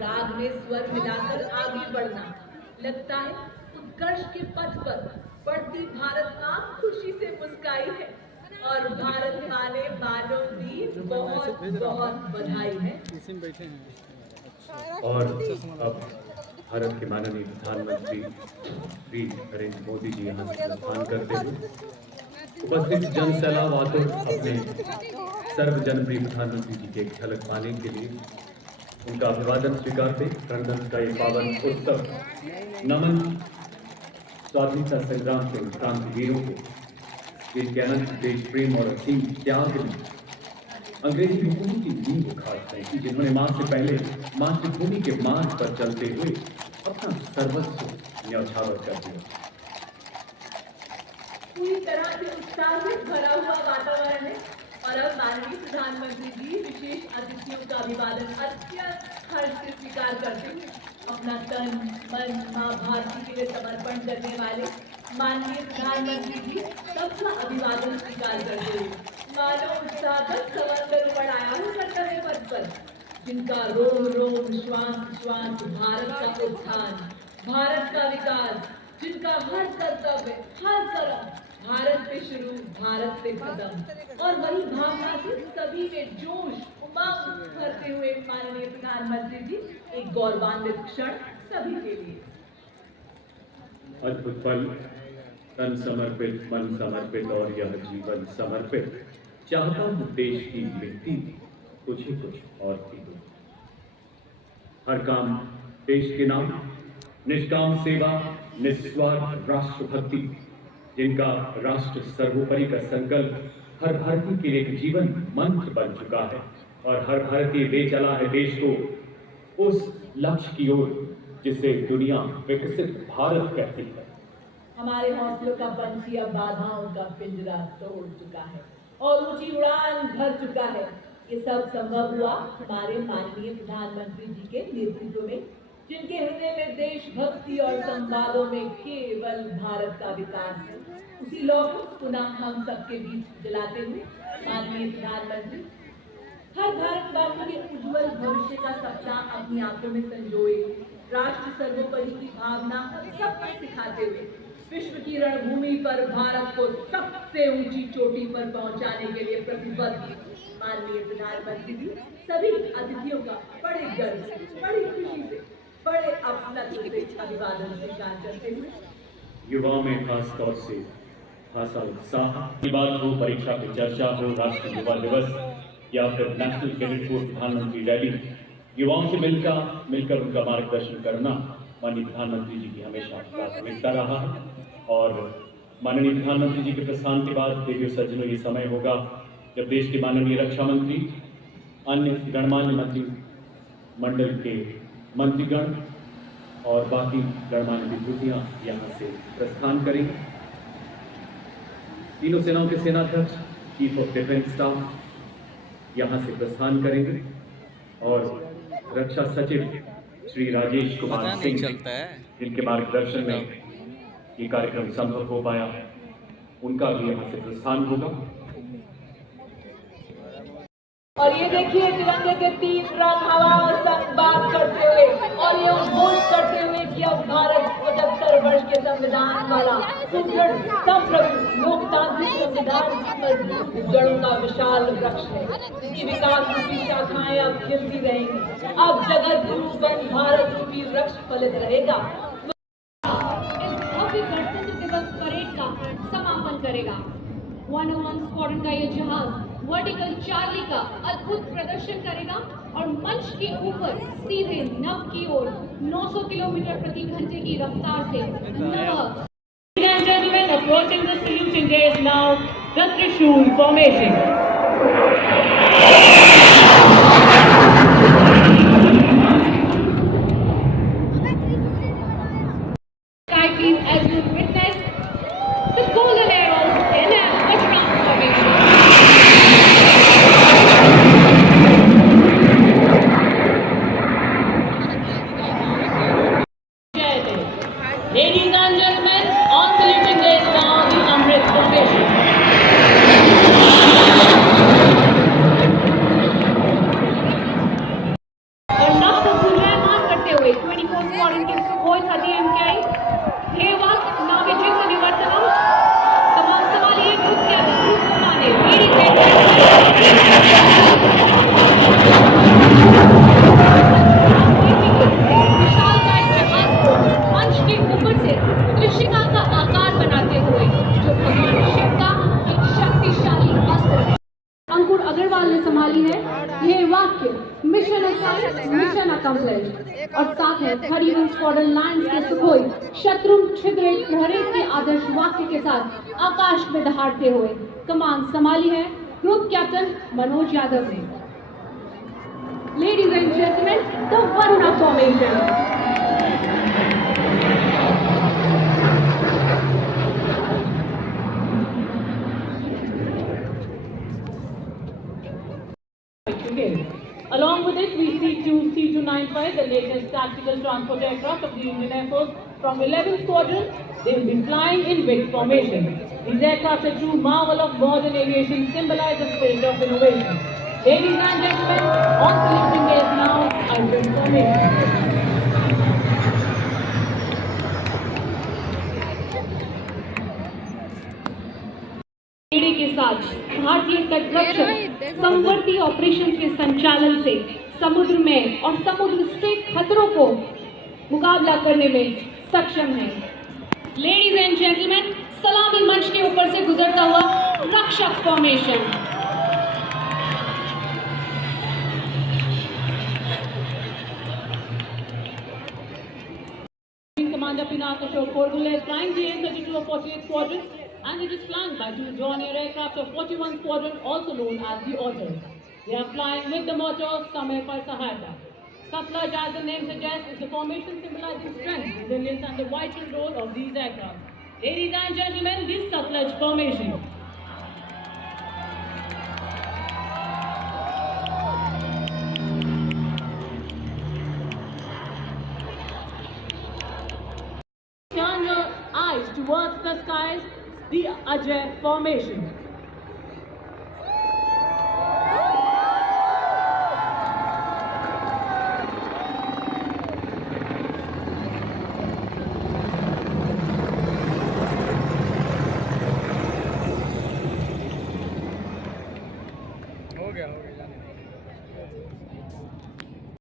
राग में स्वर मिलाकर आगे बढ़ना। लगता है उत्कर्ष के पथ पर बढ़ती भारत माँ खुशी से मुस्काई है और भारत माने बालों दी बहुत बहुत बधाई है। और अब भारत के माननीय प्रधानमंत्री श्री नरेंद्र मोदी जी यहाँ से प्रस्थान करते हुए उपस्थित जन सैलाब आतुर अपने सर्व जनप्रिय प्रधानमंत्री जी की एक झलक पाने के लिए उनका अभिवादन स्वीकारते गणतंत्र का ये पावन उत्सव नमन स्वाधीनता संग्राम के क्रांतिवीरों को जिनके अनंत देश प्रेम और असीम त्याग ने अंग्रेजी हुकूमत की नींव उखाड़ फेंकी, जिन्होंने मां से पहले मातृभूमि के मार्ग पर चलते हुए अपना सर्वस्व न्यौछावर कर दिया। पूरी तरह से उत्साह से भरा हुआ वातावरण है और अब माननीय प्रधानमंत्री जी विशेष अतिथियों का अभिवादन अत्यंत हर्ष से स्वीकार करते हुए अपना तन मन मां भारती के लिए समर्पण करने वाले माननीय प्रधानमंत्री जी सबका अभिवादन स्वीकार करते हुए मानव उत्साहक समंदर उमड़ आया हो कर्तव्य पथ पर, जिनका रोम रोम श्वास श्वास भारत का उत्थान, भारत का विकास, जिनका हर कर्तव्य हर कदम भारत पे शुरू भारत पे खत्म और वही भावना से सभी में जोश उमंग भरते हुए माननीय प्रधानमंत्री जी एक गौरवान्वित क्षण सभी के लिए। अद्भुत पल, तन समर्पित मन समर्पित और यह जीवन समर्पित, चाहता हूं देश की मिट्टी कुछ ही कुछ और भी हो। हर काम देश के नाम, निष्काम सेवा, निस्वार्थ राष्ट्रभक्ति, जिनका राष्ट्र सर्वोपरि का संकल्प हर भारतीय के लिए एक जीवन मंत्र बन चुका है और हर भारतीय ले चला है देश को उस लक्ष्य की ओर जिसे दुनिया विकसित भारत कहती है। हमारे हौसलों का पंछी अब बाधाओं का पिंजरा तोड़ चुका है और ऊंची उड़ान भर चुका है। ये सब संभव हुआ हमारे माननीय प्रधानमंत्री जी के नेतृत्व में, जिनके हृदय में देशभक्ति और संवादों में केवल भारत का विकास है। उसी लौ को पुनः हम सबके बीच जलाते हुए माननीय प्रधानमंत्री हर भारतवासी के उज्जवल भविष्य का सपना अपनी आंखों में संजोए राष्ट्र सर्वोपरि की भावना सबको सिखाते हुए विश्व की रणभूमि पर भारत को सबसे ऊंची चोटी पर पहुंचाने के लिए प्रतिबद्ध माननीय प्रधानमंत्री जी सभी अतिथियों का बड़े गर्व से, बड़ी खुशी से, बड़े अपनत्व से अभिवादन स्वीकार करते हुए युवाओं में खास तौर से खासा उत्साह की बात हो, परीक्षा पे चर्चा हो, राष्ट्रीय युवा दिवस या फिर नेशनल कैडेट कोर प्रधानमंत्री रैली, युवाओं से मिलकर उनका मार्गदर्शन करना माननीय प्रधानमंत्री जी की हमेशा प्राथमिकता रहा है। और माननीय प्रधानमंत्री जी के प्रस्थान के बाद देवियों सज्जनों ये समय होगा जब देश के माननीय रक्षा मंत्री, अन्य गणमान्य मंत्री मंडल के मंत्रीगण और बाकी गणमान्य विभूतियां यहाँ से प्रस्थान करेंगे। तीनों सेनाओं के सेनाध्यक्ष, चीफ ऑफ डिफेंस स्टाफ यहाँ से प्रस्थान करेंगे और रक्षा सचिव श्री राजेश कुमार सिंह, जिनके मार्गदर्शन में ये कार्यक्रम संभव हो पाया, उनका भी यहाँ से प्रस्थान होगा। और ये देखिए तिरंगे के 3 रंग हवाओं संग बात करते हुए और ये उद्घोष करते हुए कि अब भारत 75 वर्ष के संविधान वाला सुदृढ़ संप्रभु लोकतांत्रिक संविधान की मजबूत जड़ों का विशाल वृक्ष है, जिसकी विकास रूपी शाखाएं अब खिलती रहेंगी। अब जगत गुरु बन भारत रूपी वृक्ष फलित रहेगा। इस भव्य गणतंत्र दिवस परेड का समापन करेगा 101 स्क्वाड्रन का ये जहाज वर्टिकल चार्ली का अद्भुत प्रदर्शन करेगा और मंच के ऊपर सीधे नभ की ओर 900 किलोमीटर प्रति घंटे की रफ्तार से नभ। Ladies and gentlemen, approaching the saluting day is now the Trishul formation. Sky please as we witness the golden arrows in a Vajrang formation. Ladies and gentlemen, on saluting day is now the Amrit formation. मोहित हाजी एमकेआई हेवाल नाविजिंग निवर्तनम तमाम समालीय group के group माने लेडीज एंड विशालकाय जहाज को मंच के ऊपर से त्रिशिका का आकार बनाते हुए जो भगवान शिव का एक शक्तिशाली अस्त्र है। अंकुर अग्रवाल ने संभाली है ये वाक्य मिशन असाइड मिशन अकम्प्लिश्ड और साथ है 31 स्क्वाड्रन लायंस के सुखोई शत्रु छिद्रे प्रहरी के आदर्श वाक्य के साथ आकाश में दहाड़ते हुए कमान संभाली है ग्रुप कैप्टन मनोज यादव ने। Ladies and gentlemen, the Varuna formation. Along with it, we see two C-295, the latest tactical transport aircraft of the Indian Air Force from 11th Squadron. They will be flying in WIC formation. These aircraft, a true marvel of modern aviation, symbolize the spirit of innovation. Ladies and gentlemen, on saluting day is now WIC formation. के साथ भारतीय तटरक्षक संवर्ती operation के संचालन से समुद्र में और समुद्र से खतरों को मुकाबला करने में सक्षम है। लेडीज एंड जेंटलमैन, सलामी मंच के ऊपर से गुजरता हुआ रक्षक formation. Commander Pinaka Ashok Korgule is flying GA-32 of 48th Squadron, and it is flanked by two John Air aircraft of 41st Squadron, also known as the Otters. They are flying with the motto Samay Par Sahayata. Sutlej, as the name suggests, is the formation symbolizing strength, resilience, and the vital role of these aircraft. Ladies and gentlemen, this Sutlej formation. Turn your eyes towards the skies, the Ajay formation.